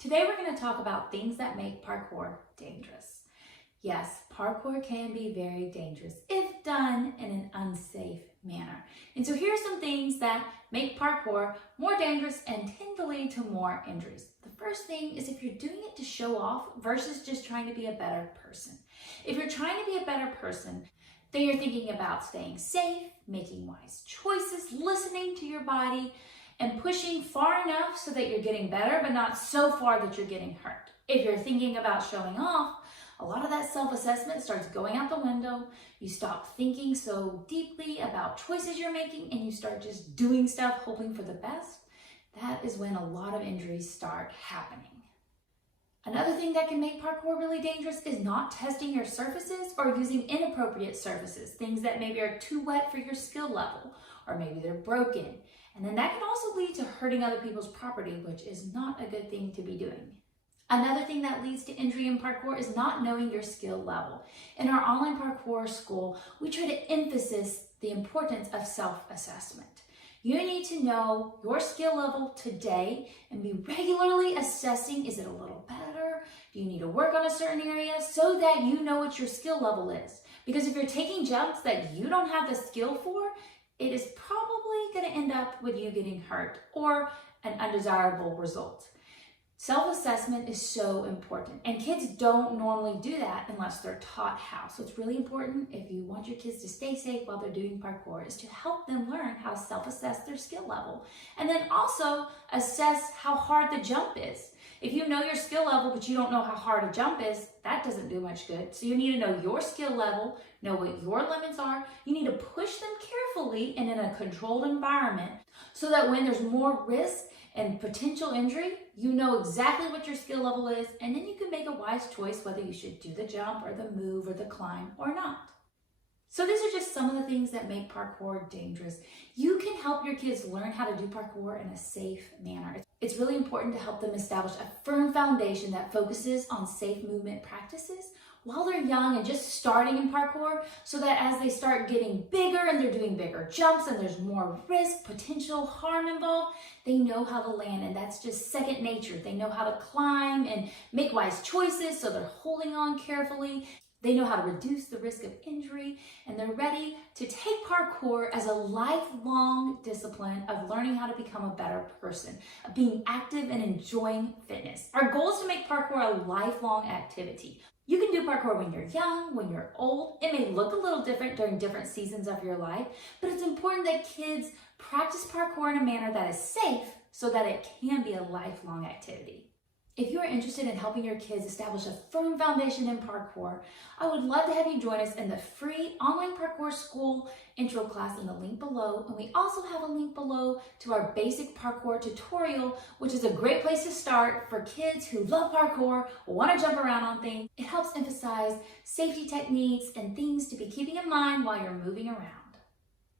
Today we're going to talk about things that make parkour dangerous. Yes, parkour can be very dangerous if done in an unsafe manner. And so here are some things that make parkour more dangerous and tend to lead to more injuries. The first thing is if you're doing it to show off versus just trying to be a better person. If you're trying to be a better person, then you're thinking about staying safe, making wise choices, listening to your body, and pushing far enough so that you're getting better, but not so far that you're getting hurt. If you're thinking about showing off, a lot of that self-assessment starts going out the window. You stop thinking so deeply about choices you're making and you start just doing stuff, hoping for the best. That is when a lot of injuries start happening. Another thing that can make parkour really dangerous is not testing your surfaces or using inappropriate surfaces, things that maybe are too wet for your skill level, or maybe they're broken. And then that can also lead to hurting other people's property, which is not a good thing to be doing. Another thing that leads to injury in parkour is not knowing your skill level. In our online parkour school, we try to emphasize the importance of self-assessment. You need to know your skill level today and be regularly assessing, is it a little better? Do you need to work on a certain area so that you know what your skill level is? Because if you're taking jumps that you don't have the skill for, it is probably going to end up with you getting hurt or an undesirable result. Self-assessment is so important, and kids don't normally do that unless they're taught how. So it's really important, if you want your kids to stay safe while they're doing parkour, is to help them learn how to self-assess their skill level. And then also assess how hard the jump is. If you know your skill level, but you don't know how hard a jump is, that doesn't do much good. So you need to know your skill level, know what your limits are. You need to push them carefully and in a controlled environment so that when there's more risk and potential injury, you know exactly what your skill level is, and then you can make a wise choice whether you should do the jump or the move or the climb or not. So these are just some of the things that make parkour dangerous. You can help your kids learn how to do parkour in a safe manner. It's really important to help them establish a firm foundation that focuses on safe movement practices while they're young and just starting in parkour, so that as they start getting bigger and they're doing bigger jumps and there's more risk, potential harm involved, they know how to land, and that's just second nature. They know how to climb and make wise choices, so they're holding on carefully. They know how to reduce the risk of injury, and they're ready to take parkour as a lifelong discipline of learning how to become a better person, of being active and enjoying fitness. Our goal is to make parkour a lifelong activity. You can do parkour when you're young, when you're old. It may look a little different during different seasons of your life, but it's important that kids practice parkour in a manner that is safe so that it can be a lifelong activity. If you are interested in helping your kids establish a firm foundation in parkour, I would love to have you join us in the free Online Parkour School intro class in the link below. And we also have a link below to our basic parkour tutorial, which is a great place to start for kids who love parkour, want to jump around on things. It helps emphasize safety techniques and things to be keeping in mind while you're moving around.